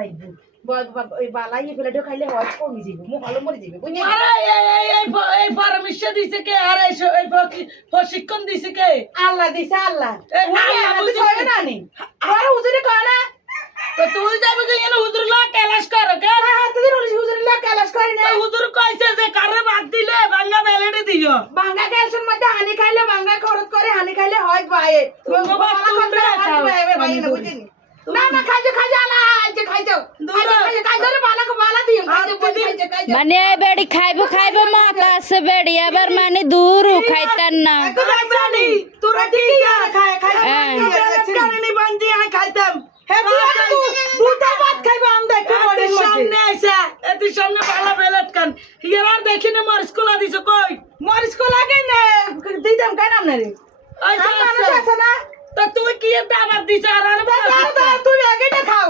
পাইবো ওই বালাই ফেলে খাইলে হয় কমে যাবে মুখ আলো মরে যাবে বুঝলি আরে এই পরামর্শ দিছে কে আর এই প্রশিক্ষণ দিছে কে আল্লাহ দিছে আল্লাহ আল্লাহ বুঝে হয় না নি আর হুজুরে কয় না তো তুই যাবি কি এনে হুজুর লা ক্লাস কর কে তুই হুজুরে লা ক্লাস করি না হুজুর কইছে যে কারে বাদ দিলে বাংলা মেলেডি দিও বাঙ্গা ক্যালসিয়াম মধ্যে হানি খাইলে বাঙ্গা খরচ করে হানি খাইলে হয় বায়ে না না খাইছো খাইছো আলা আজকে খাইছো খাইছো রে বালা দিও খাইছো মানে এই বেড়ি খাইবো খাইবো মাথা আছে বেড়ি আবার মানে দূর খাইতাম না জানি তোরা কি খায় কারণে বান্দি আই খাইতাম দুটা ভাত খাইবো আমরা একটু বড়ির মধ্যে সামনে আইসা এতি সামনে বালা বেলাত কান হিয়ার দেখিনে মোর স্কুল দিছ কই মরিস কো লাগে না দিতাম কেন না রে মানুষ আছে না তো তুই কি দাবাত দিছ আর তুই আগে না খাও